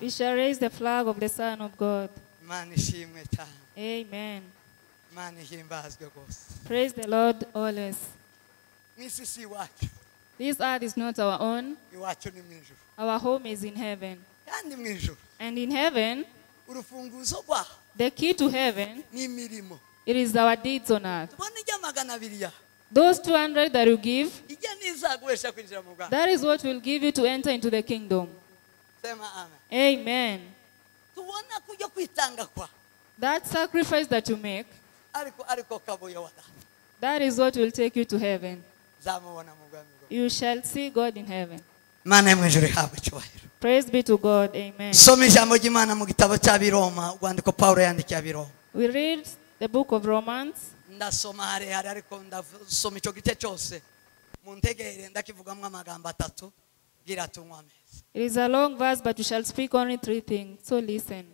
We shall raise the flag of the Son of God. Amen. Amen. Praise the Lord always. This earth is not our own. Our home is in heaven. And in heaven, the key to heaven, it is our deeds on earth. Those 200 that you give, that is what will give you to enter into the kingdom. Amen. That sacrifice that you make, that is what will take you to heaven. You shall see God in heaven. Praise be to God. Amen. We read the book of Romans. It is a long verse, but we shall speak only 3 things. So listen.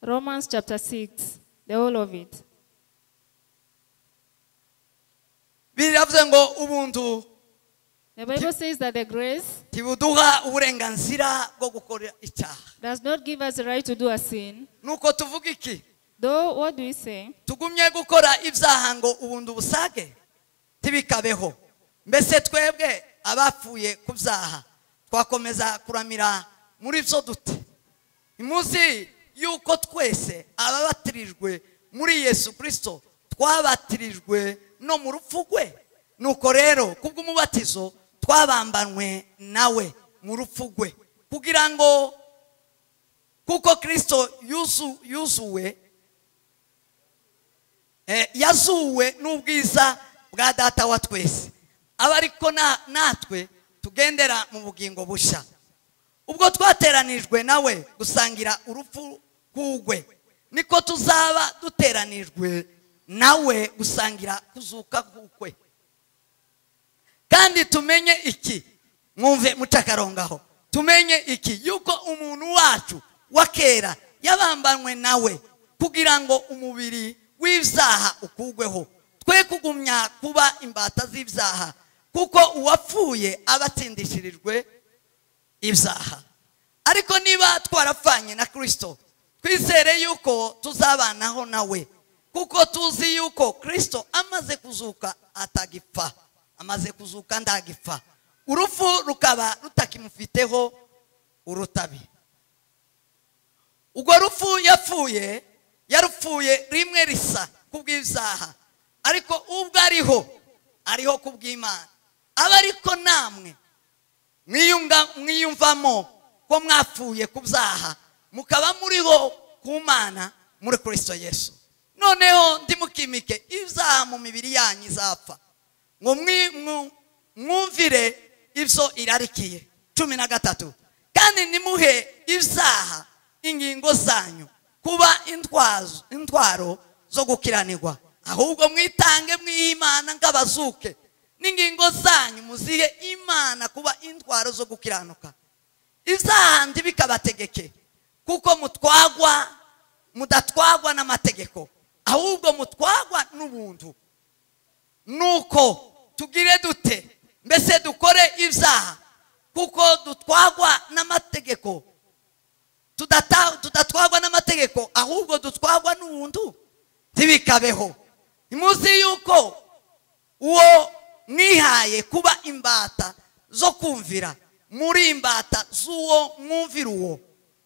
Romans chapter 6, the whole of it. The Bible says that the grace does not give us the right to do a sin. Though, what do we say? Mbese twebwe abapfuye ku byaha twakomeza kuramira muri byo dute? Imuzi yuko twese ababatirijwe muri Yesu Kristo twabatirijwe no mu rupfu rwe. Nuko rero kubw'umubatizo twabambanwe nawe mu rupfu rwe, kugira ngo kuko Kristo yazuwe n'ubwiza bwa data wa twese, abariko natwe tugendera mu bugingo busha. Ubwo twateranijwe nawe gusangira urupfu kugwe, niko tuzaba duteranijwe nawe gusangira kuzuka kukwe. Kandi tumenye iki, mwumve mutakarongaho, tumenye iki yuko umuntu wacu wa kera yabambanwe nawe kugira ngo umubiri w'ibyaha ukugweho, twe kugumya kuba imbata z'ibyaha, kuko uwapfuye abatsindishirijwe ibyaha. Ariko niba twarapfanye na Kristo, twizere yuko tuzabanaho nawe, kuko tuzi yuko Kristo amaze kuzuka atagipfa, amaze kuzuka ndagipfa, urupfu rukaba rutakimufiteho urutabi. Ubwo rupfu yarupfuye rimwe risa kubw'ibyaha, ariko ubwo ariho kubw'Imana. Abariko namwe mwiyumvamo ko mwapfuye ku byaha, mukaba muriho ku Mana muri Kristo Yesu. Noneho ndimukimike ibyaha mu mibiri yanyu izapfa, ngo mwumvire ibyo irarikiye. 13. Kandi nimuhe ibyaha ingingo zanyu kuba intwaro zo gukiranirwa, ahubwo mwitange mw'Imana ng'abazuke, n'ingingo zanyu muzihe Imana kuba intwaro zo gukiranuka. Ibyaha ntibikabategeke, kuko mudatwagwa n'amategeko, ahubwo mutwagwa n'ubuntu. Nuko tugire dute? Mbese dukore ibyaha kuko dutwagwa n'amategeko? Tudatwagwa n'amategeko, ahubwo dutwagwa n'ubuntu? Ntibikabeho. Imuzi yuko uwo mwihaye kuba imbata zo kumvira, muri imbata z'uwo mwumvira uwo.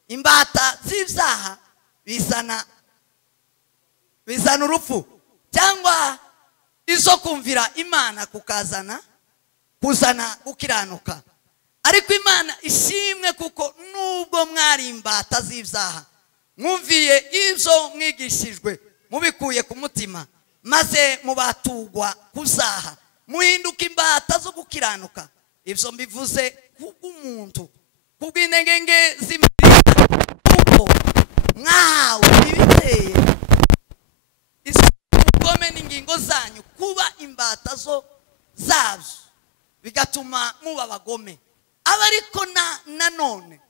Imbata z'ibyaha bizana urupfu, cyangwa izo kumvira Imana kuzana gukiranuka. Ariko Imana ishimwe kuko nubwo mwari imbata z'ibyaha, mwumviye ibyo mwigishijwe mubikuye ku mutima, maze mubatugwa kuzaha, muhinduka imbata zo gukiranuka. Ibyo mbivuze kubw'umuntu, kubw'intege z'imibiri, kuko mwahawe ibiteye ubugome n'ingingo zanyu kuba imbata zabyo, bigatuma muba abagome. Abariko nanone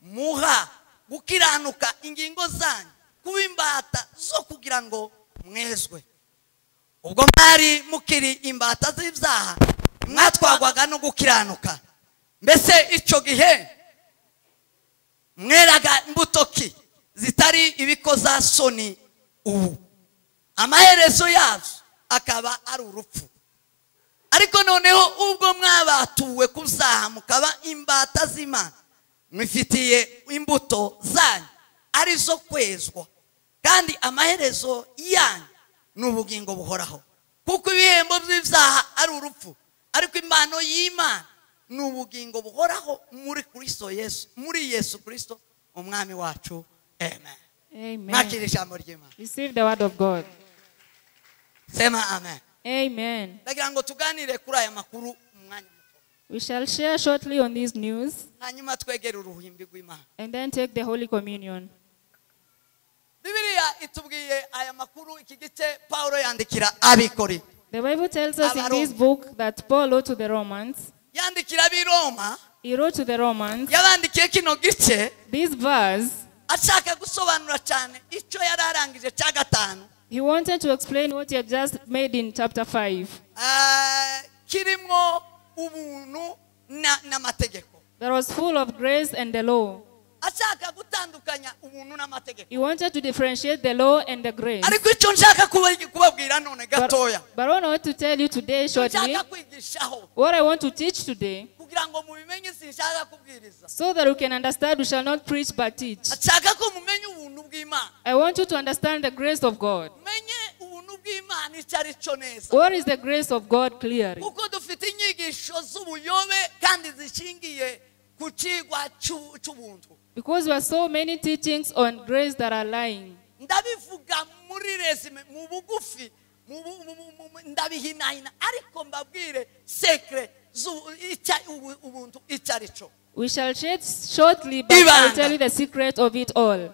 muha gukiranuka ingingo zanyu kuba imbata zo kugira ngo mwezwe. Ubwo mwari mukiri imbata z'ibyaha mwatwagwaga no gukiranuka. Mbese icyo gihe mweraga imbuto ki zitari ibikoza soni ubu. Amaherezo yazo akaba ari urupfu. Ariko noneho ubwo mwabatuwe ku byaha mukaba imbata z'Imana, mwifitiye imbuto zanyu arizo kwezwa, kandi amaherezo yanyu n'ubugingo buhoraho. Kuko ibihembo by'ibyaha ari urupfu, ariko impano y'Imana n'ubugingo buhoraho muri Kristo Yesu, muri Yesu Kristo umwami wacu. Amen. Amen. Receive the word of God. Sema amen. Amen. Ndagira ngo tuganire kuri aya makuru umwanya muto. We shall share shortly on this news hanyuma twegere uruhimbi rw'Imana. And then take the Holy Communion. Bibiliya itubwiye aya makuru iki gice Paulo yandikira abikori. The Bible tells us in this book that Paul wrote to the Romans. Yandikira ab'Iroma. He wrote to the Romans. Yabandikiye kino gice. This verse. Ashaka gusobanura cyane icyo yararangije cya gatanu. He wanted to explain what he had just made in chapter 5. Kirimo ubuntu n'amategeko. That was full of grace and the law. Ashaka gutandukanya ubuntu n'amategeko. He wanted to differentiate the law and the grace. Ariko icyo nshaka kubabwira none gatoya. But I want to tell you today shortly. What I want to teach today. So that you can understand, we shall not preach but teach. I want you to understand the grace of God. What is the grace of God clearly? Because there are so many teachings on grace that are lying. We shall share shortly, but I will tell you the secret of it all.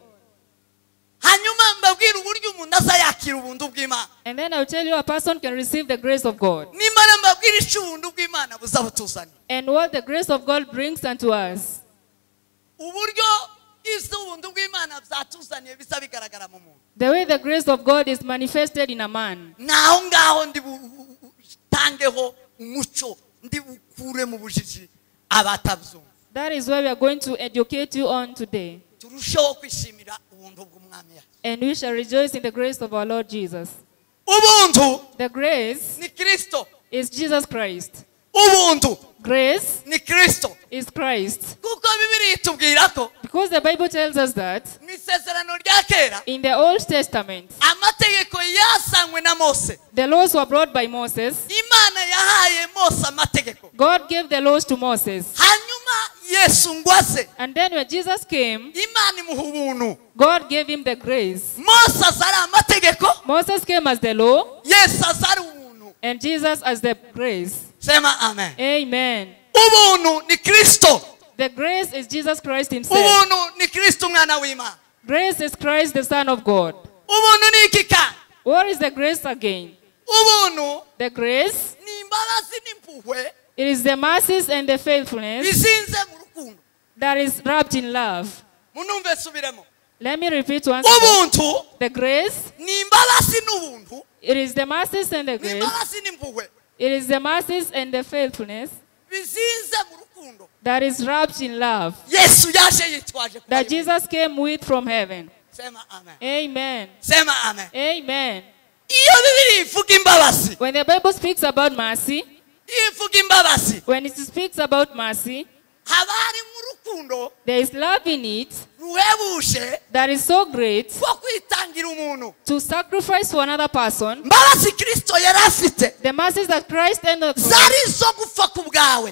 And then I will tell you a person can receive the grace of God. And what the grace of God brings unto us. The way the grace of God is manifested in a man. That is why we are going to educate you on today. And we shall rejoice in the grace of our Lord Jesus. The grace is Jesus Christ. Grace is Christ. Because the Bible tells us that in the Old Testament, the laws were brought by Moses. God gave the laws to Moses. And then when Jesus came, God gave him the grace. Moses came as the law, and Jesus as the grace. Amen. Amen. The grace is Jesus Christ himself. Grace is Christ, the Son of God. What is the grace again? The grace, it is the mercies and the faithfulness that is wrapped in love. Let me repeat once more. The grace, it is the mercies and the grace. It is the mercies and the faithfulness that is wrapped in love that Jesus came with from heaven. Amen. Amen. When the Bible speaks about mercy, when it speaks about mercy, there is love in it that is so great to sacrifice for another person. The mercies that Christ ended for,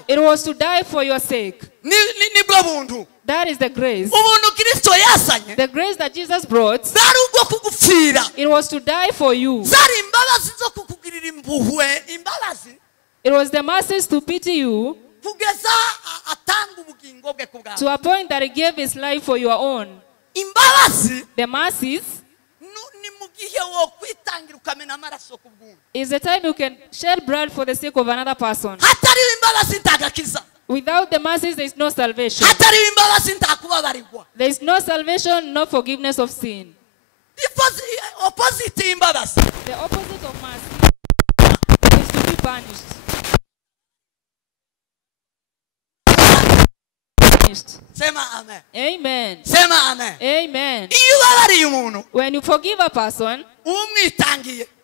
it was to die for your sake. That is the grace. The grace that Jesus brought, it was to die for you. It was the mercies to pity you to a point that he gave his life for your own. The mercies is the time you can shed blood for the sake of another person. Without the mercies, there is no salvation. There is no salvation, no forgiveness of sin. The opposite of mercy is to be punished. Amen. Amen. When you forgive a person,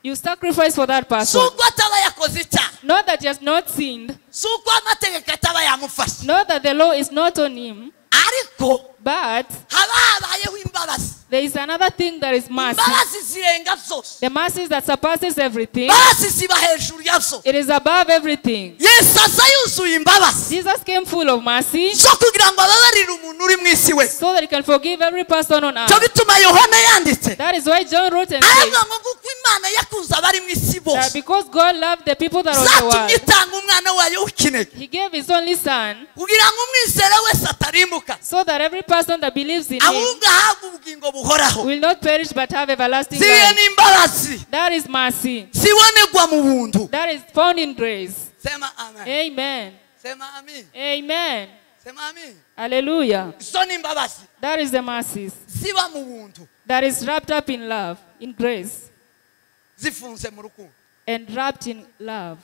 you sacrifice for that person. Not that he has not sinned. Not that the law is not on him. But there is another thing that is mercy. The mercy that surpasses everything. It is above everything. Jesus came full of mercy so that he can forgive every person on earth. That is why John wrote and said that because God loved the people that are on the world, he gave his only son so that every person that believes in him will not perish but have everlasting life. That is mercy. That is found in grace. Amen. Amen. Hallelujah. That is the mercies that is wrapped up in love, in grace, and wrapped in love.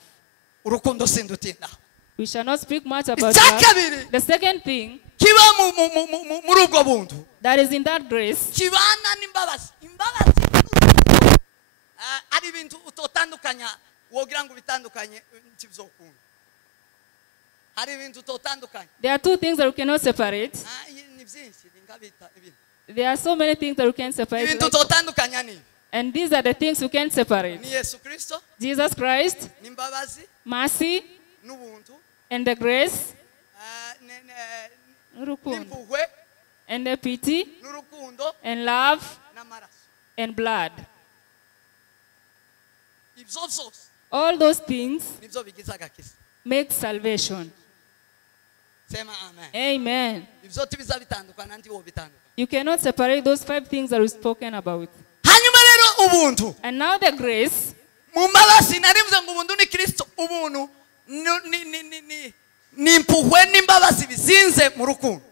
We shall not speak much about that. The second thing that is in that grace there are two things that we cannot separate. There are so many things that we can separate. And these are the things we can separate. Jesus Christ, mercy, and the grace, and the pity, and love, and blood. All those things make salvation. Amen. You cannot separate those 5 things that we've spoken about. And now the grace.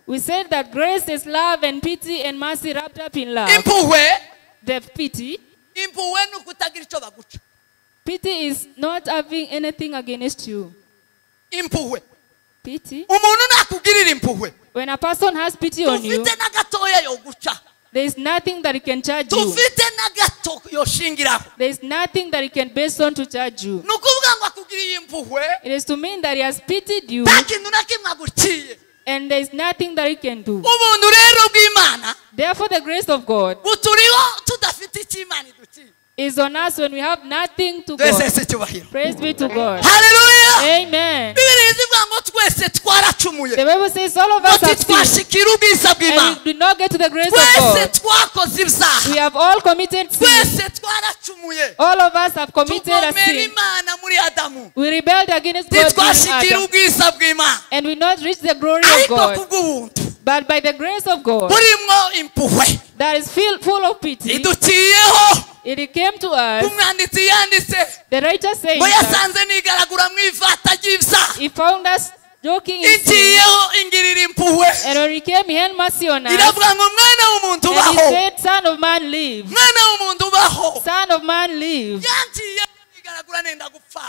We said that grace is love and pity and mercy wrapped up in love. The pity. Pity is not having anything against you. Pity. When a person has pity on you, there is nothing that he can charge you. There is nothing that he can base on to charge you. It is to mean that he has pitied you, and there is nothing that he can do. Therefore, the grace of God is on us when we have nothing to God. Praise be to God. Hallelujah. Amen. The Bible says all of us have sinned, and we do not get to the grace of God. We have all committed sin. All of us have committed a sin. We rebelled against God in Adam, and we not reach the glory of God. But by the grace of God that is full of pity, it came to us. The writer says that he found us joking in sin, and when he came, he had mercy on us. And he said, Son of man, live. Son of man, live.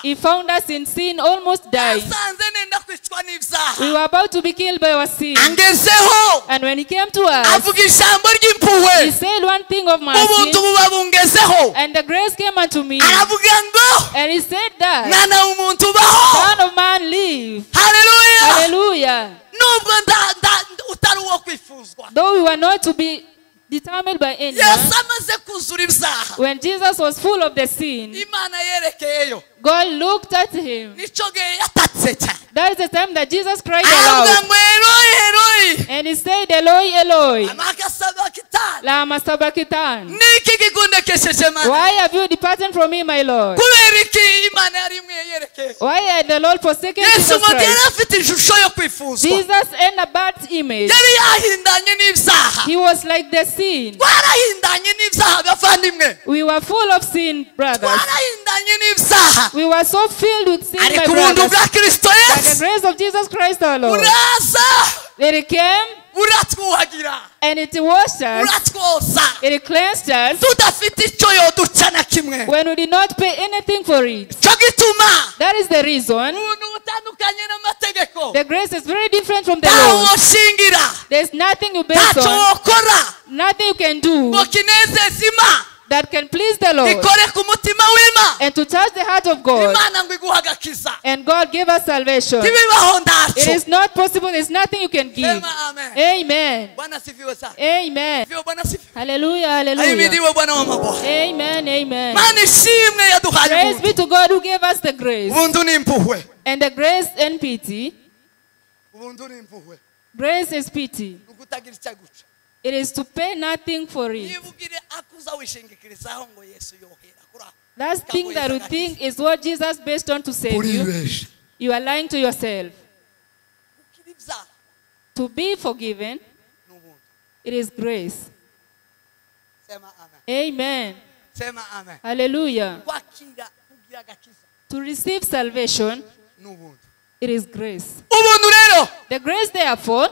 He found us in sin, almost died. We were about to be killed by our sin. And when he came to us, he said one thing of mercy, and the grace came unto me. And he said that, Son of man, live. Hallelujah. Though we were not to be determined by anyone, when Jesus was full of the sin, God looked at him. That is the time that Jesus cried aloud. And he said, Eloi, Eloi, lama sabachthani. Why have you departed from me, my Lord? Why had the Lord forsaken Jesus Christ? Jesus had a bad image. He was like the sin. We were full of sin, brothers. We were so filled with sin, my brothers. By the grace of Jesus Christ our Lord, that he came and it washed us, it cleansed us when we did not pay anything for it. That is the reason the grace is very different from the law. There's nothing you base on, nothing you can do that can please the Lord and to touch the heart of God, and God gave us salvation. It is not possible. There's nothing you can give. Amen. Amen. Hallelujah. Hallelujah. Amen. Amen. Praise be to God who gave us the grace. And the grace and pity. Grace is pity. It is to pay nothing for it. That thing that you think is what Jesus based on to save you, you are lying to yourself. To be forgiven, it is grace. Amen. Hallelujah. To receive salvation, it is grace. The grace, therefore,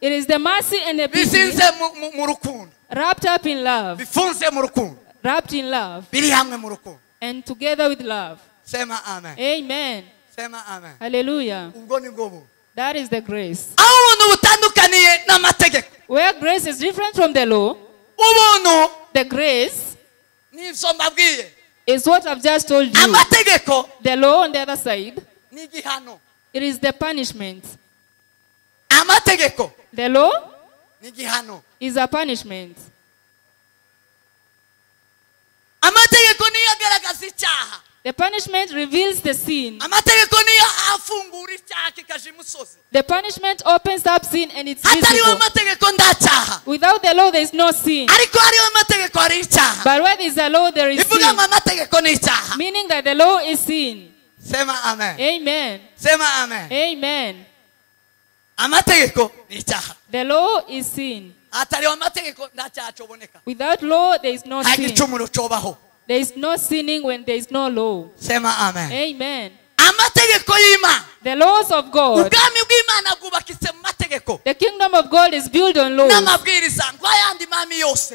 it is the mercy and the pity wrapped up in love. Wrapped in love. And together with love. Amen. Hallelujah. That is the grace. Where grace is different from the law, the grace is what I've just told you. The law on the other side, it is the punishment. The law is a punishment. The punishment reveals the sin. The punishment opens up sin and it's visible. Without the law there is no sin. But where there is a law there is sin. Meaning that the law is sin. Amen. Amen. The law is sin. Without law there is no sin. There is no sinning when there is no law. Amen. The laws of God. The kingdom of God is built on laws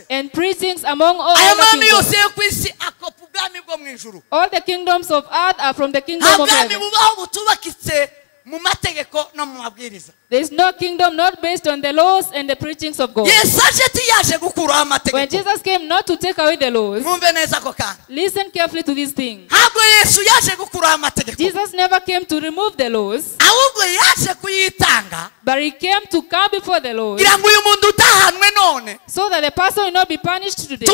and preachings among all other kingdoms. All the kingdoms of earth are from the kingdom of heaven. There is no kingdom not based on the laws and the preachings of God. When Jesus came not to take away the laws, listen carefully to this thing. Jesus never came to remove the laws, but he came to come before the laws so that the person will not be punished today,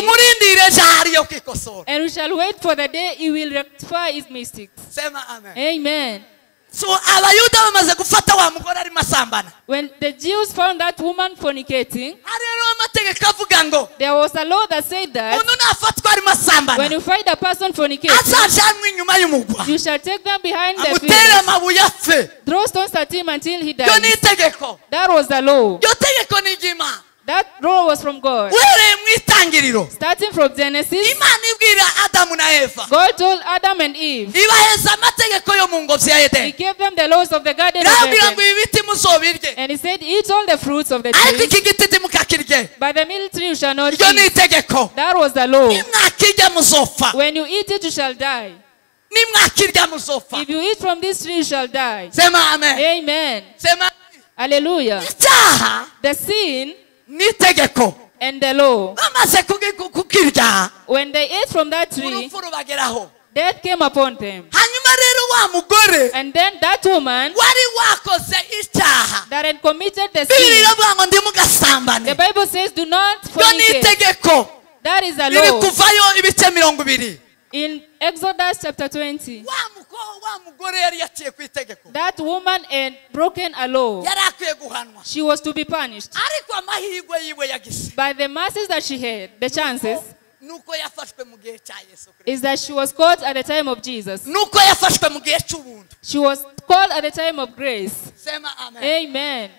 and we shall wait for the day he will rectify his mistakes. Amen. So when the Jews found that woman fornicating, there was a law that said that when you find a person fornicating, you shall take them behind the field, throw stones at him until he dies. That was the law. That law was from God. Starting from Genesis, God told Adam and Eve, He gave them the laws of the Garden of Eden. And He said, eat all the fruits of the tree, but the middle tree you shall not eat. That was the law. When you eat it, you shall die. If you eat from this tree, you shall die. Amen. Hallelujah. The sin and the law, when they ate from that tree, death came upon them. And then that woman that had committed the sin, the Bible says, do not fornicate. That is a law. In Exodus chapter 20, that woman had broken a law. She was to be punished. By the mercies that she had, the chances is that she was caught at the time of Jesus. She was caught at the time of grace. Amen.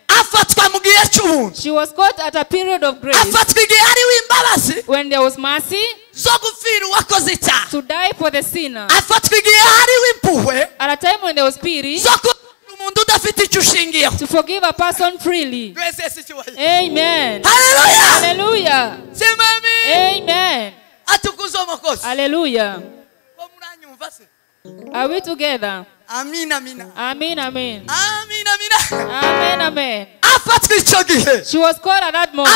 She was caught at a period of grace when there was mercy to die for the sinner. At a time when there was pity to forgive a person freely. Amen. Hallelujah. Amen. Hallelujah. Are we together? Amen, amen. Amen, amen. Amen, Amen, amen. She was called at that moment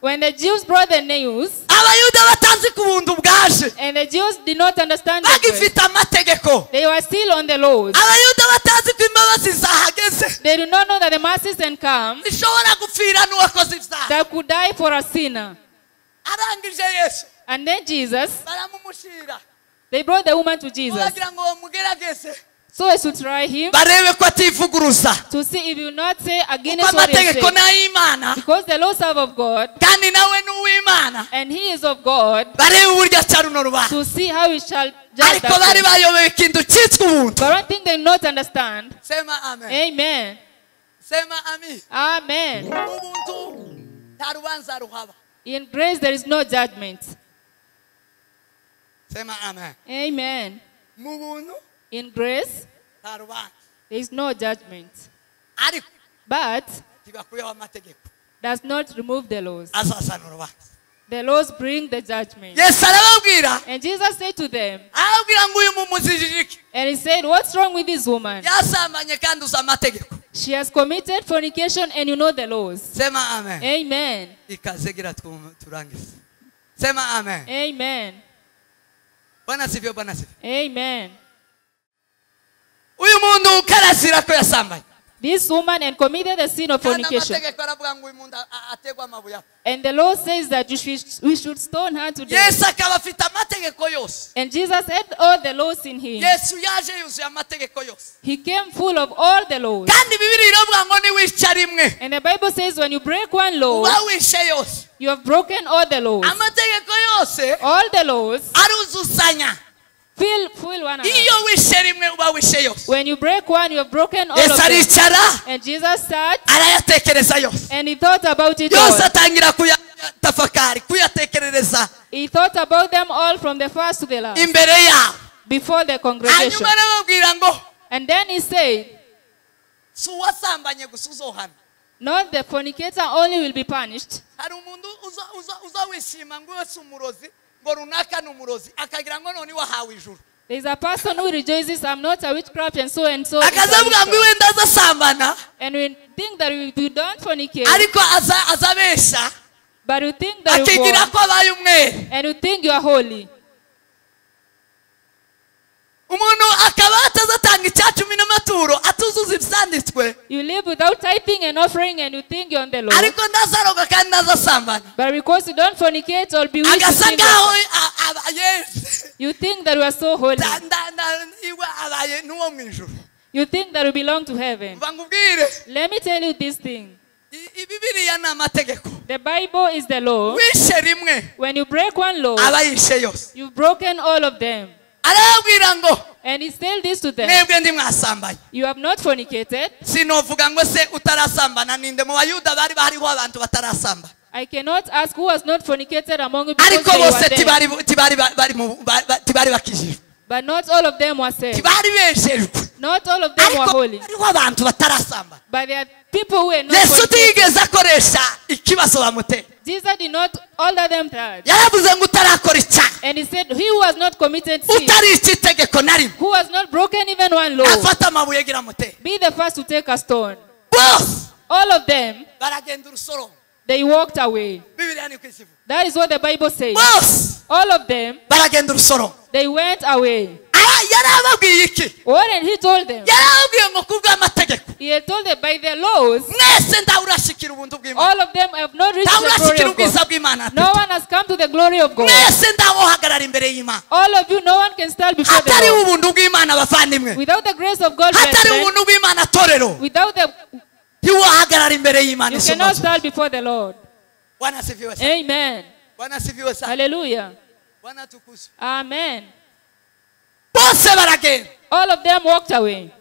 when the Jews brought the news, and the Jews did not understand the they were still on the laws. They do not know that the mercy can come that could die for a sinner. And then Jesus, they brought the woman to Jesus so as to try him, to see if he will not say against what he said. Because the laws are of God, and he is of God, to see how he shall judge that thing. But one thing they do not understand. Amen. Amen. In grace there is no judgment. Amen. In grace, there is no judgment. But does not remove the laws. The laws bring the judgment. And Jesus said to them, and he said, what's wrong with this woman? She has committed fornication and you know the laws. Amen. Amen. Amen. This woman and committed the sin of fornication. And the law says that we should stone her to death. And Jesus had all the laws in him. He came full of all the laws. And the Bible says when you break one law, you have broken all the laws. All the laws fill one another. When you break one, you have broken all of them. And Jesus sat and he thought about it all. He thought about them all from the first to the last before the congregation. And then he said, not the fornicator only will be punished. There is a person who rejoices, I'm not a witchcraft and so and so. And we think that we don't fornicate, but you think that you won't, and you think you are holy. You live without tithing and offering and you think you're on the Lord. But because you don't fornicate or be wicked, you think that you are so holy. You think that you belong to heaven. Let me tell you this thing. The Bible is the law. When you break one law, you've broken all of them. And he said this to them. You have not fornicated. I cannot ask who has not fornicated among you because they were there. But not all of them were saved. Not all of them were holy. But there are people who were not fornicated. Jesus did not order them that. And he said, he who has not committed sin, who has not broken even one law, be the first to take a stone. All of them, they walked away. That is what the Bible says. All of them, they went away. What did he told them? He had told them by the laws, all of them have not reached the glory of God. No one has come to the glory of God. All of you, no one can stand before the Lord. Without the grace of God, without the you cannot stand before the Lord. Amen. Hallelujah. Amen. All of them walked away.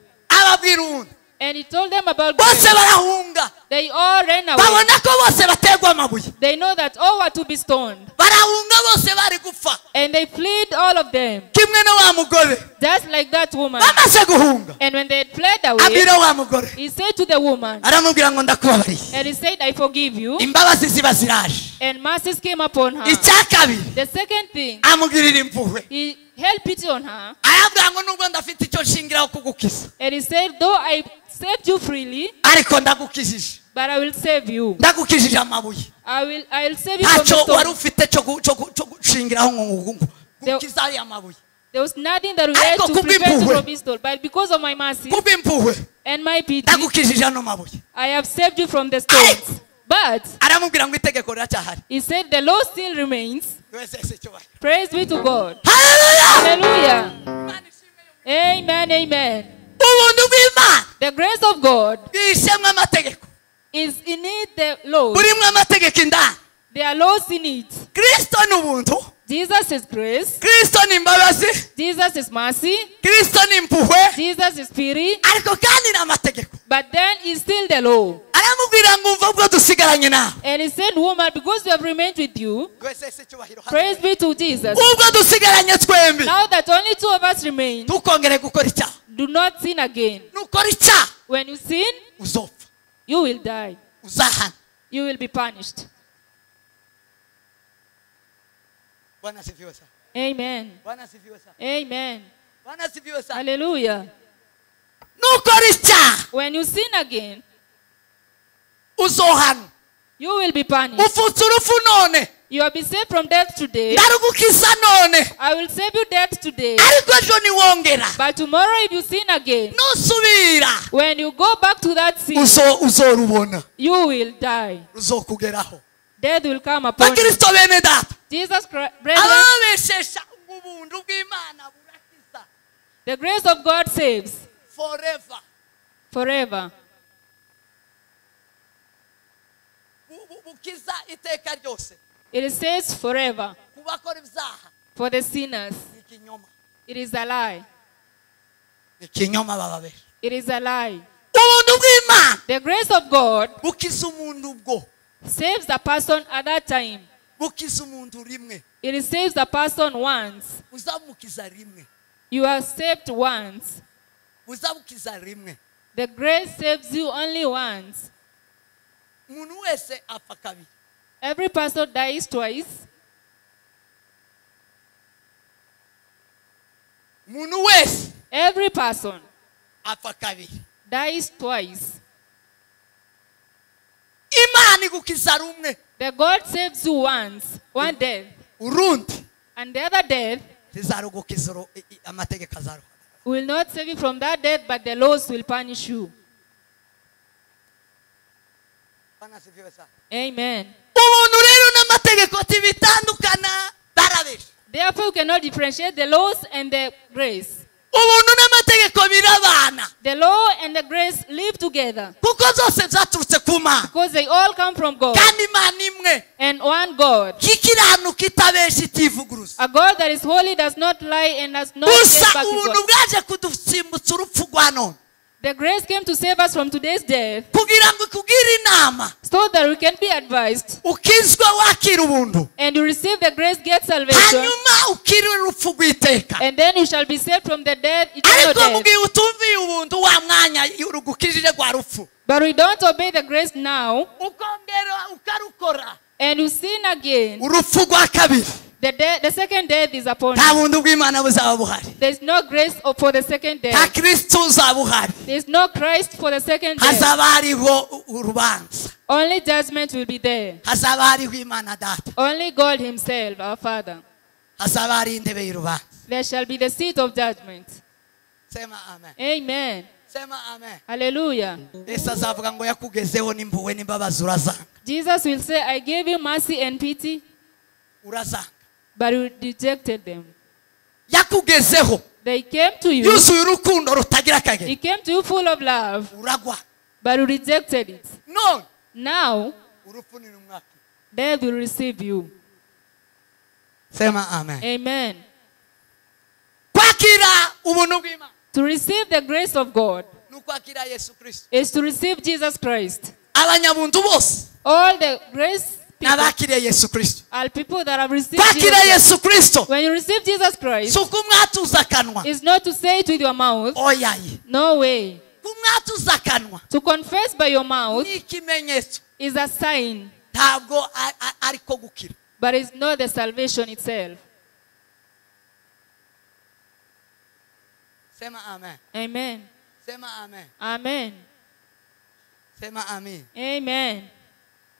And he told them about bose grace. barahunga They all ran babona away. ko bose bategwa amabuye They know that all were to be stoned. barahunga bose bari gupfa And they fled, all of them. kimwe na wa mugore Just like that woman. bamaze guhunga And when they had fled away, abwira wa mugore he said to the woman, aramubwira ngo ndakubabariye and he said, I forgive you. imbabazi ziba ziraje And mercies came upon her. icya kabiri The second thing, amugirira impuhwe he held pity on her. arabwira ngo nubwo ndafite icyo nshingiraho kugukiza And he said, though I saved you freely, ariko ndagukijije but I will save you. ndagukijije amabuye I'll save you from ntacyo the wari stone. ufite cyo gushingiraho ngo gukiza ariya mabuye There was nothing that we had to prepare to from his stone. But because of my mercy kubw'impuhwe and my pity, ndagukijije ano mabuye I have saved you from the stones. But aramubwira ngo itegeko riracyahari he said the law still remains. wese cyubahiro Praise be to God. haleluya Hallelujah. Amen, amen. ubuntu bw'imana The grace of God bwishemwe amategeko is in it the laws. burimo amategeko indani There are laws in it. kristo ni ubuntu Jesus is grace. kristo ni imbabazi Jesus is mercy. kristo ni impuhwe Jesus is pity. ariko kandi ni amategeko But then is still the law. aramubwira ngo umva ubwo dusigaranye nawe And he said, woman, because we have remained with you, wese cyubahiro praise be to Jesus. ubwo dusigaranye twembi Now that only two of us remain, ntukongere gukora icyaha do not sin again. nukora icyaha When you sin, uzopfa you will die. uzahana You will be punished. bwana asifiwe sana Amen. bwana asifiwe sana Amen. bwana asifiwe sana Hallelujah. nukora icyaha When you sin again, uzohana you will be punished. ufutse urupfu none You will be saved from death today. ndarugukiza none I will save you death today. ariko ejo niwongera But tomorrow, if you sin again, nusubira when you go back to that sin, uzorubona you will die. ruzokugeraho Death will come upon you. bakristo bene data Jesus Christ, brethren, ababeshesha ubuntu bw'imana burakiza the grace of God saves forever forever. bukiza iteka ryose It says forever ku bakora ibyaha for the sinners. ni ikinyoma It is a lie. ni ikinyoma bababesha It is a lie. ubuntu bw'imana The grace of God bukiza umuntu ubwo saves a person at that time. bukiza umuntu rimwe It saves a person once. buzamukiza rimwe You are saved once. buzabukiza rimwe The grace saves you only once. umuntu wese apfa kabiri Every person dies twice. umuntu wese Every person apfa kabiri dies twice. imana igukiza rumwe The God saves you once, one death, urundi and the other death ntizarugukiza amategeko azaruha will not save you from that death, but the laws will punish you. Amen. ubuntu rero n'amategeko ntibitandukana barabesha Therefore, you cannot differentiate the laws and the grace. ubuntu n'amategeko birabana The law and the grace live together kuko zose zaturutse ku mana because they all come from God kandi imana imwe and one God. k'ikiranuka itabesha itivuguruza A God that is holy, does not lie, and does not gusa get back to ubuntu God. bwaje kudusimbutsa urupfu rwa none The grace came to save us from today's death kugira ngo ikugire inama so that we can be advised ukizwe wakira ubuntu and you receive the grace, get salvation, hanyuma ukire urupfu rw'iteka and then you shall be saved from the death, eternal ariko death. mugihe utumviye ubuntu wa mwanya urugukirije rwa rupfu But we don't obey the grace now, ukongera ukarukora and you sin again. urupfu rwa kabiri The second death is upon nta you. buntu bw'imana buzaba buhari There is no grace for the second nta death. kristo uzaba uhari There is no Christ for the second death. hazaba hariho urubanza Only judgment will be there. hazaba hariho imana data Only God himself, our Father. hazaba hari intebe y'urubanza There shall be the seat of judgment. sema amen Amen. sema amen Hallelujah. yesu azavuga ngo yakugezeho n'impuhwe n'imbabazi urazanga Jesus will say, I gave you mercy and pity, urazanga but you rejected them. yakugezeho They came to you. yuzuye urukundo rutagira akagero He came to you full of love, uragwa but you rejected it. none Now, urupfu ni rumwaka death will receive you. sema amen Amen. kwakira ubuntu bw'imana To receive the grace of God ni is to receive Jesus Christ. Abanyabuntu bose All the grace people nabakiriye Yesu Kristo. are people that have received Kwakira Jesus Yesu Kristo Christ. When you receive Jesus Christ, sukumwatuza kanwa. is not to say it with your mouth. Oyaye. No way. Kumwatuza kanwa. To confess by your mouth Ni ikimenyetso. is a sign, Ntabwo ariko gukira. but it's not the salvation itself. Sema amen. Amen. Sema amen. Amen. Sema amen. Amen.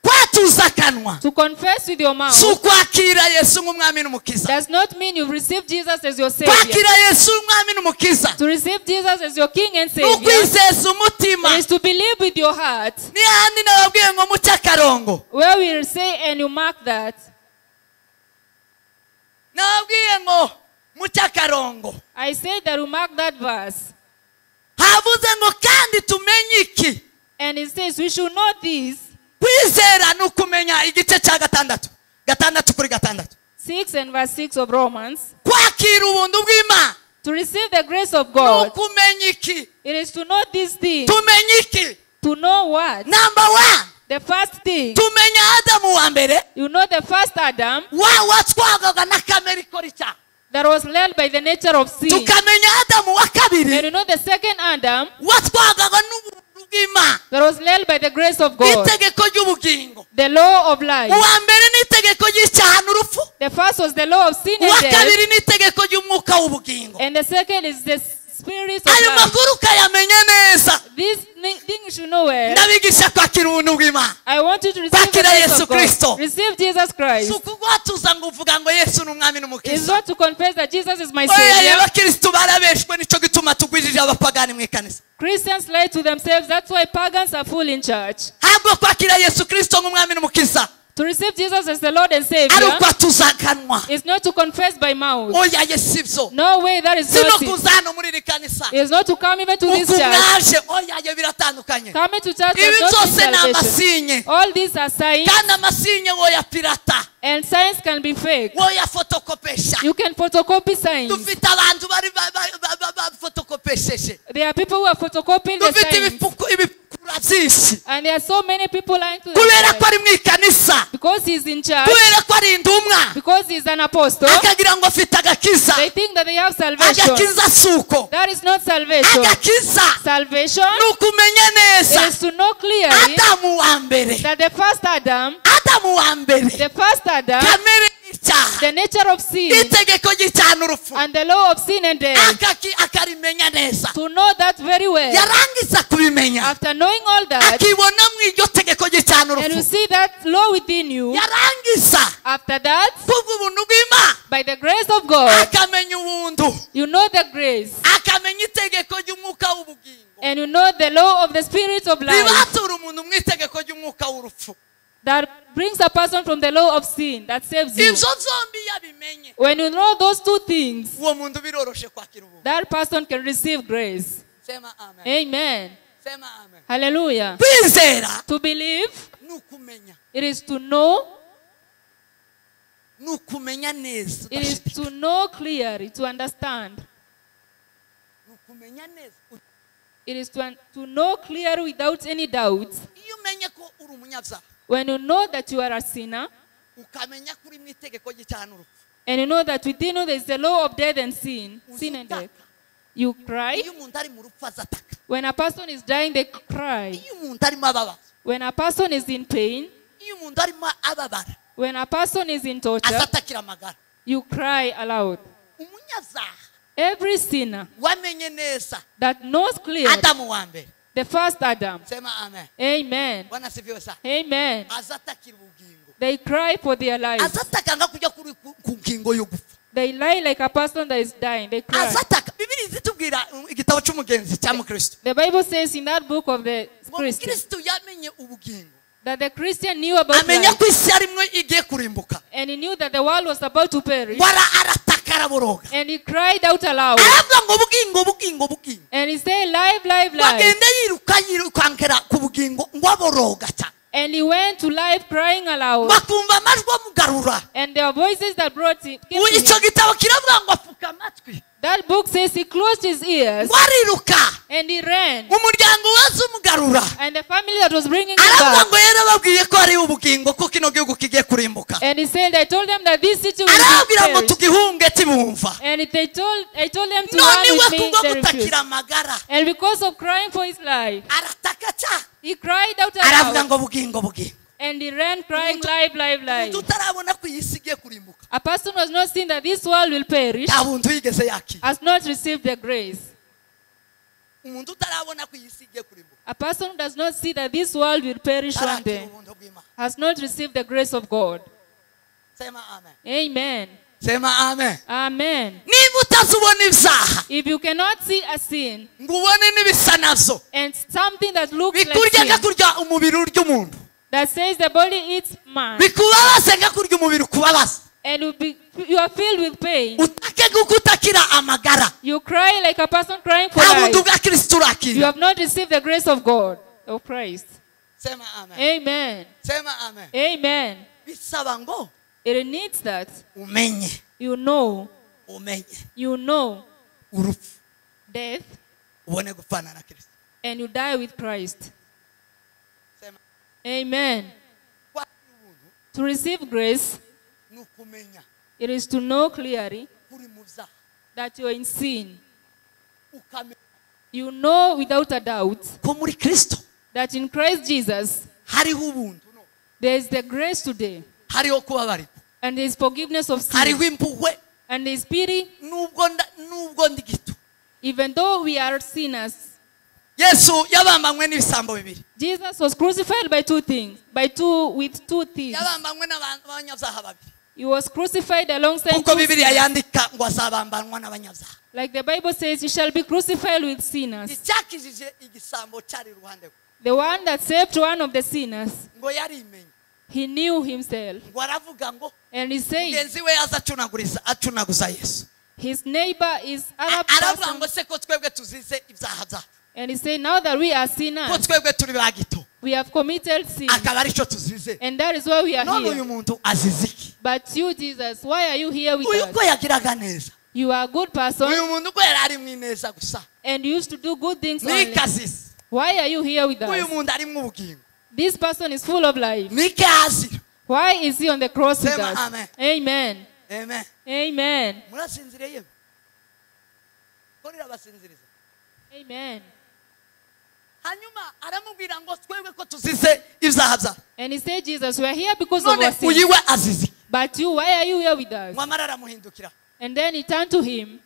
Kwatuza kanwa. To confess with your mouth Sukwakira Yesu nk'umwami n'umukiza. does not mean you've received Jesus as your Savior. Kwakira Yesu nk'umwami n'umukiza. To receive Jesus as your King and Savior Ukwizeza umutima. is to believe with your heart, Ni handi nababwiye ngo muca akarongo. where we will say and you mark that. Nababwiye ngo muca akarongo. I say that you mark that verse. Havuze ngo kandi tumenye iki. And it says we should know this. Kwizera ni ukumenya igice cya gatandatu. Gatandatu kuri gatandatu. 6 and verse 6 of Romans. Kwakira ubuntu bw'Imana. To receive the grace of Ni God, ukumenya iki. it is to know this thing. Tumenye iki. To know what? Number one. The first thing. Tumenya Adamu wa mbere. You know the first Adam Watwagaga na kamere ikora icyaha. that was led by the nature of sin. Tukamenya Adamu wa kabiri. And you know the second Adam Watwagaga n'ubuntu bw'Imana. that was led by the grace of God. Itegeko ry'ubugingo. The law of life. Uwa mbere ni itegeko ry'icyaha n'urupfu. The first was the law of sin Uwa and death. kabiri ni itegeko ry'umwuka w'ubugingo. And the second is the spirit of Ayo life. makuru ukayamenya neza. This thing you should know well. Ndabigisha kwakira ubuntu bw'Imana. I want you to receive the Kwakira grace Yesu of God. Kristo. Receive Jesus Christ. Si ukugwatuza ngo uvuga ngo Yesu ni umwami It's n'umukiza. not to confess that Jesus is my Oya Savior. abakristo barabeshwe nico gituma tugwijije abapagani mu ikanisa. Christians lie to themselves. That's why pagans are full in church. Ntabwo kwakira Yesu Kristo nk'umwami n'umukiza. To receive Jesus as the Lord and Ari Savior ukwatuza kanwa. is not to confess by mouth. Oya sivyo. No way, that is Si no not it. kuza hano muri iri kanisa. It is not to come even to this Uku church. mwaje oya biratandukanye. Coming to church Ibi does not mean byose ni salvation. amasinye. All these are signs, Kandi amasinye woya pirata. and signs can be fake. Woya fotokopesha. You can photocopy signs. Dufite abantu bari fotokopesheje. There are people who are photocopying the Dufite signs. ibipukura byinshi. And there are so many people lying to Kubera ko themselves. ari mu ikanisa. Because he's in church, Kubera ko ari indumwa. because he's an apostle, Akagira ngo afite agakiza. they think that they have salvation. Agakiza suko. That is not salvation. Agakiza. Salvation Ni ukumenya neza. is to know clearly Adamu wa mbere. that the first Adam, Adamu wa mbere. the first Adam, Kamere y'icyaha. the nature of sin Itegeko ry'icyaha n'urupfu. and the law of sin and death, Akarimenya neza. to know that very well. Yarangiza kubimenya. After knowing all that, Akibona mu iryo tegeko ry'icyaha and you n'urupfu. see that law within you, Yarangiza. after that, Kubw'ubuntu bw'Imana. by the grace of God, Akamenya ubuntu. you know the grace, Akamenya itegeko ry'umwuka w'ubugingo. and you know the law of the spirit of life Bibatura umuntu mu itegeko ry'umwuka w'urupfu. that brings a person from the law of sin, that saves you. Ibyo zombi yabimenye. When you know those two things, Uwo muntu biroroshe kwakira ubuntu. that person can receive grace. Sema amen. Amen. Sema amen. Hallelujah. Kwizera To believe, ni ukumenya. it is to know, Ni ukumenya neza. it is to know clearly, to understand. Ni ukumenya neza. It is to know clearly without any doubts. Iyo umenye ko uri umunyabyaha. When you know that you are a sinner, Ukamenya ko uri mu itegeko ry'icyaha n'urupfu. and you know that within you there is the law of death and sin and death, you cry. Iyo umuntu ari mu rupfu azataka. When a person is dying, they cry. Iyo umuntu arimo ababara. When a person is in pain, Iyo umuntu arimo ababara. when a person is in torture, Azatakira amagara. you cry aloud. Umunyabyaha Every sinner wamenye neza. that knows clearly, Adamu wa mbere. the first Adam, Sema amen. amen, Bwana asifiwe sana. amen, Azatakira ubugingo. they cry for their lives. Azataka nga kujya kuri ku ngingo yo gupfa. They lie like a person that is dying. They cry. Azataka. Bibiri zitubwira igitabo cy'umugenzi cya mukristo. The Bible says in that book of the Ngo Christian mukristo yamenye ubugingo. that the Christian knew about Amenya life, ko isi arimwe igiye kurimbuka. and he knew that the world was about to perish, Wara arataka araboroga. and he cried out aloud, Aravuga ngo ubugingo. and he said, live, live, live. Wagenda yirukankera ku bugingo ngo aboroga cyane. And he went to life crying aloud, Bakumva amajwi amugarura. and there were voices that brought him. Came to Icyo him. gitabo kiravuga ngo apfuka amatwi. That book says he closed his ears and he ran. And the family that was bringing him back. And he said, I told them that this city will be perished. And I told them to run with me, they refused. And because of crying for his life, he cried out aloud. And he ran crying, live, live, live. A person who has not seen that this world will perish has not received the grace. A person who does not see that this world will perish one day has not received the grace of God. Amen. Amen. If you cannot see a sin and something that looks like sin, that says the body eats man, and you are filled with pain, you cry like a person crying for life. You have not received the grace of God, of Christ. Amen. Amen. It needs that you know death, and you die with Christ. Amen. To receive grace, it is to know clearly that you are in sin. You know without a doubt that in Christ Jesus there is the grace today, and there is forgiveness of sin, and there is pity. Even though we are sinners, Jesus was crucified by two things, with two thieves. He was crucified alongside two sinners. Like the Bible says, he shall be crucified with sinners. The one that saved one of the sinners, he knew himself. And he said, his neighbor is other person. And he said, now that we are sinners, we have committed sin. And that is why we are here. But you, Jesus, why are you here with us? You are a good person. And you used to do good things only. Why are you here with us? This person is full of life. Why is he on the cross with us? Amen. Amen. Amen. Amen. And he said, Jesus, we are here because of our sins. But you, why are you here with us? And then he turned to him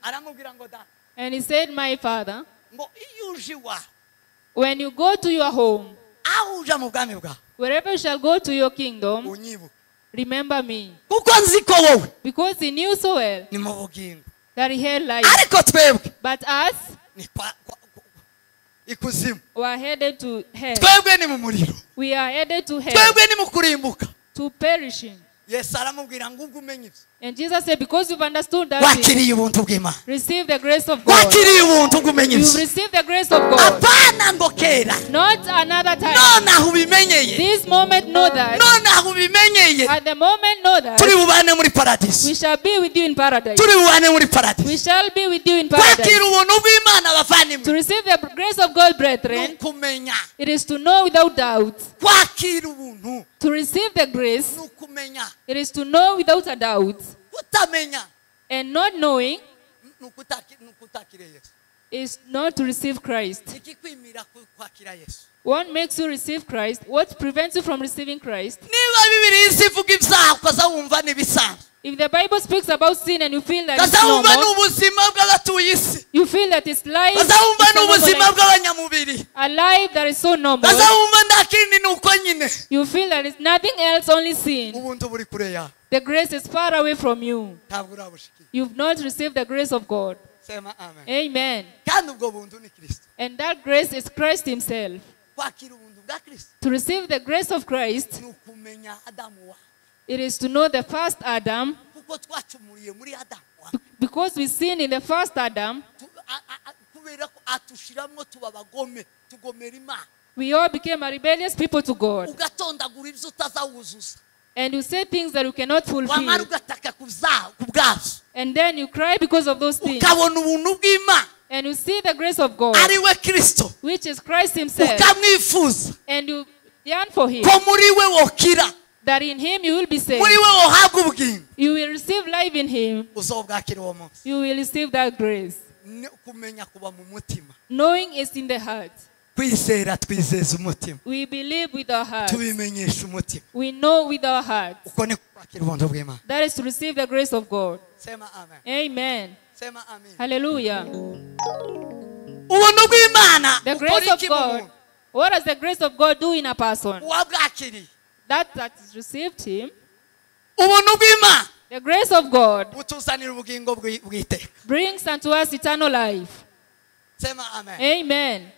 and he said, my Father, when you go to your home, wherever you shall go to your kingdom, remember me. Because he knew so well that he had life. But us, we are headed to hell. We are headed to hell, to perishing. And Jesus said, because you've understood that, receive the grace of God. You've received the grace of God. Not another time. This moment, know that. At the moment, know that. We shall be with you in paradise. We shall be with you in paradise. To receive the grace of God, brethren, it is to know without doubt. To receive the grace, it is to know without a doubt. And not knowing is not to receive Christ. What makes you receive Christ? What prevents you from receiving Christ? If the Bible speaks about sin and you feel that it's normal, you feel that it's life, a life that is so normal, you feel that it's nothing else, only sin. The grace is far away from you. You've not received the grace of God. Amen. And that grace is Christ himself. To receive the grace of Christ, it is to know the first Adam. Because we sinned in the first Adam, we all became a rebellious people to God. And you say things that you cannot fulfill. And then you cry because of those things. ukabona ubuntu bw'Imana And you see the grace of God, ari we Kristo, which is Christ himself. ukamwifuza And you yearn for him, ko muri we wokira, that in him you will be saved. muri we wohabwa ubugingo, You will receive life in him. uzobwakira uwo munsi. You will receive that grace. Ni kumenya kuba mu mutima, Knowing is in the heart. kwizera twizeza umutima, We believe with our heart. tubimenyesha umutima. We know with our heart. Uko ni kwakira ubuntu bw'Imana. That is to receive the grace of God. Sema amen. Amen. Sema amen. Hallelujah. Ubuntu bw'Imana The ukora grace of iki mu God. muntu? What does the grace of God do in a person? Uwabwakiriye. That has received him. Ubuntu bw'Imana The grace of God butuzanira ubugingo bw'iteka. brings unto us eternal life. Sema amen. Amen.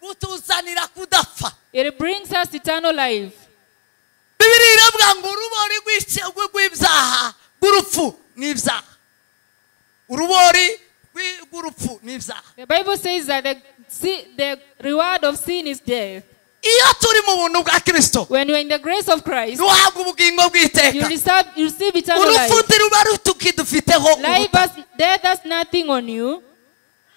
Butuzanira kudapfa. It brings us eternal life. Bibiliya iravuga ngo urubori rw'ibyaha rw'urupfu n'ibyaha. Urubori rw'urupfu n'ibyaha. The Bible says that the reward of sin is death. Iyo turi mu buntu bwa Kristo, When you are in the grace of Christ, duhabwa ubugingo you bw'iteka. receive eternal life. Urupfu ntiruba rutukidufiteho Death has nothing on you.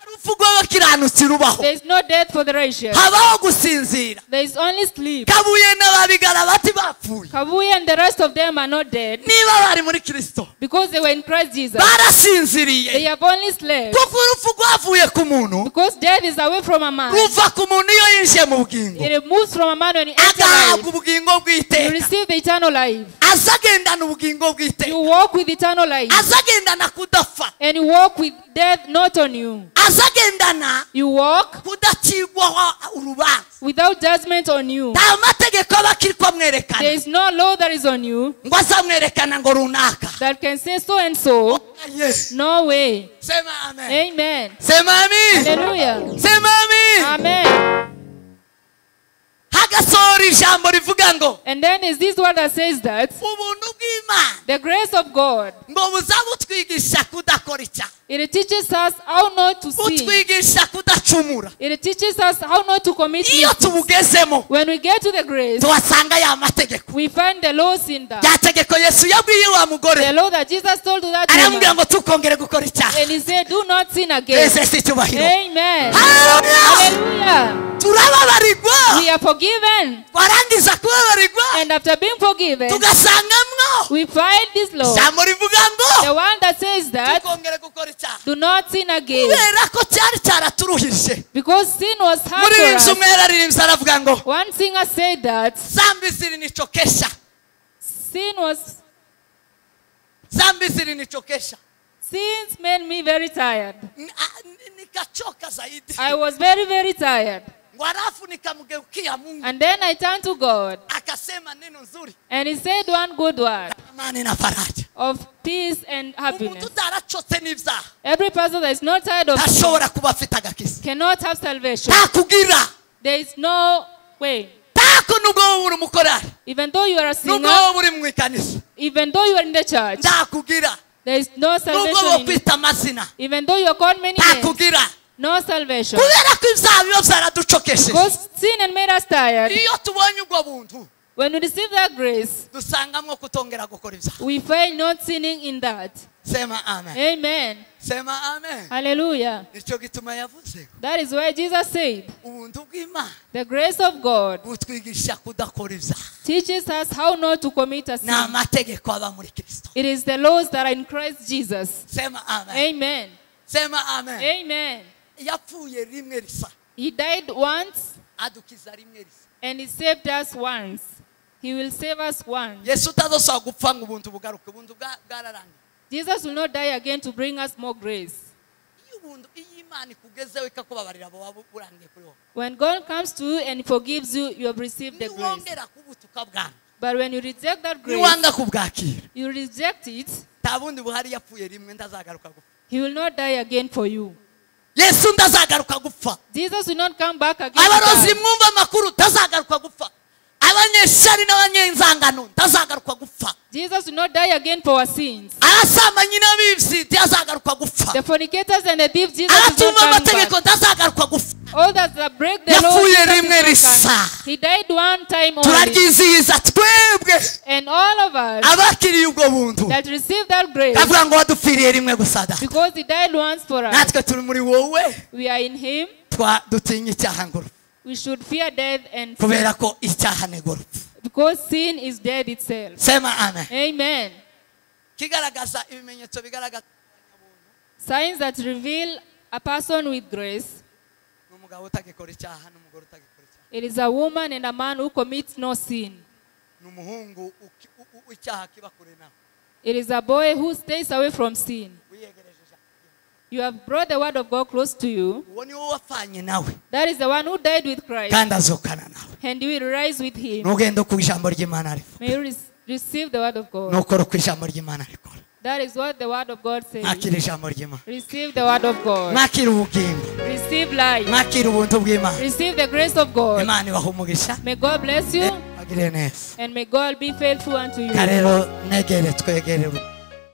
urupfu rw'abakiranutsi rubaho. There is no death for the righteous. Habaho gusinzira. There is only sleep. Kabuye n'ababigara bati bapfuye. Kabuya and the rest of them are not dead Niba bari muri Kristo, because they were in Christ Jesus. barasinziriye. They have only slept Kuko urupfu rwavuye ku muntu, because death is away from a man. ruva ku muntu iyo yinjiye mu bugingo. It moves from a man when he enters Agahabwa life. ubugingo You bw'iteka. receive the eternal life. Azagendana ubugingo You bw'iteka. walk with eternal life. Azagendana kudapfa. And you walk with death not on you. Azagendana You walk kudacibwaho urubanza. without judgment on you. Nta mategeko aba akiri There kwamwerekana is no law that is on you ngo azamwerekana ngo runaka. that can say so and so. Yes. No way. Sema amen. Amen. Sema amen. Hallelujah. Sema amen. Amen. Hagasohora ijambo rivuga ngo And then is this word that says that ubuntu bw'Imana the grace of God, ngo buzabutwigisha kudakora icyaha, it teaches us how not to sin. butwigisha kudacumura. It teaches us how not to commit Iyo mistakes. tubugezemo When we get to the grace, tuhasanga ya mategeko. we find the laws in that. Ya tegeko Yesu yabwiye wa The mugore, law that Jesus told to that aramubwira woman. ngo tukongere gukora icyaha. And he said, do not sin again. Ese si icyubahiro. Amen. Hallelujah. Hallelujah. Turababarirwa, We are forgiven. warangiza kubabarirwa And after being forgiven, tugasangamwo we find this law. ijambo rivuga ngo The one that says that, tukongere gukora icyaha, do not sin again. kubera ko cyari cyaraturuhije. Because sin was hard Muri for iyi nzu us. umwe yararirimbye aravuga ngo One singer said that zambi zilinichokesha, zambi zilinichokesha, sins made me very tired. nikachoka zaidi. I was very, very tired. Halafu nikamgeukia Mungu, And then I turned to God. akasema neno nzuri, And he said one good word amani na faraja. of peace and Umuntu happiness. utaracotse n'ibyaha Every person that is not tired of sin ntashobora kuba afite agakiza. cannot have salvation. Ntakugira, There is no way. ntako nubwo wowe uri umukorari, Even though you are a nubwo singer, wowe uri mu ikanisa, even though you are in the church, ntakugira. there is no Nubwo salvation in you. wokwita amazina, Even though you are called many names, ntakugira. no salvation. Kubera ko ibyaha biba byaraducokesheje. Because sin and made us tired. Iyo tubonye ubwo buntu, When we receive that grace, dusangamo kutongera gukora ibyaha. we find not sinning in that. Sema amen. Amen. Sema amen. Hallelujah. Nicyo gituma yavuze That is why Jesus said, ubuntu bw'Imana the grace of God butwigisha kudakora ibyaha. teaches us how not to commit a Ni sin. amategeko aba muri Kristo. It is the laws that are in Christ Jesus. Sema amen. Amen. Sema amen. Amen. Yapfuye rimwe risa, He died once adukiza rimwe risa. and he saved us once. He will save us once. Yesu utazosaba gupfa ngo ubuntu bugaruke, ubuntu bwararangiye. Jesus will not die again to bring us more grace. Iyo Imana ikugezeho ikakubabarira buba burangiye kuri wowe. When God comes to you and forgives you, you have received the grace. Niwongera kubutuka bwana, But when you reject that grace, niwanga kubwakira, you reject it, nta bundi buhari. Yapfuye rimwe ndazagaruka gupfa. he will not die again for you. Yesu ndazagaruka gupfa. Jesus will not come back again to Abarozi die. mwumva amakuru ndazagaruka gupfa. Abanyeshari n'abanyenzangano ndazagaruka gupfa. Jesus will not die again for our sins. Abasambanyi n'abibyi ndazagaruka gupfa. The fornicators and the thieves, Jesus is not Abatumva coming amategeko back. ndazagaruka gupfa. All that break the law is significant. He died one time only. turaryizihiza twebwe And all of us abakiriye ubwo buntu that received that grace, avuga ngo wadupfiriye rimwe gusa data because he died once for us, natwe turi muri wowe we are in him. dutinya icyaha ngo We should fear death and kubera ko icyaha ni urupfu because sin is death itself. sema amen. Amen. kigaragaza ibimenyetso bigaragaza Signs that reveal a person with grace. n'umugabo utagikora icyaha n'umugore utagikora icyaha. It is a woman and a man who commits no sin. n'umuhungu icyaha kiba kure nawe. It is a boy who stays away from sin. You have brought the word of God close to you. uwo ni wowe wapfanye nawe That is the one who died with Christ. kandi azukana nawe. And you will rise with him. ntugende ku ijambo ry'Imana rivuga. May you receive the word of God. nukora uko ijambo ry'Imana rikora. That is what the word of God says. mwakira ijambo ry'Imana. Receive the word of God. mwakira ubugingo. Receive life. mwakira ubuntu bw'Imana. Receive the grace of God. Imana ibaha umugisha. May God bless you. agire neza. And may God be faithful unto you. rero negere twegere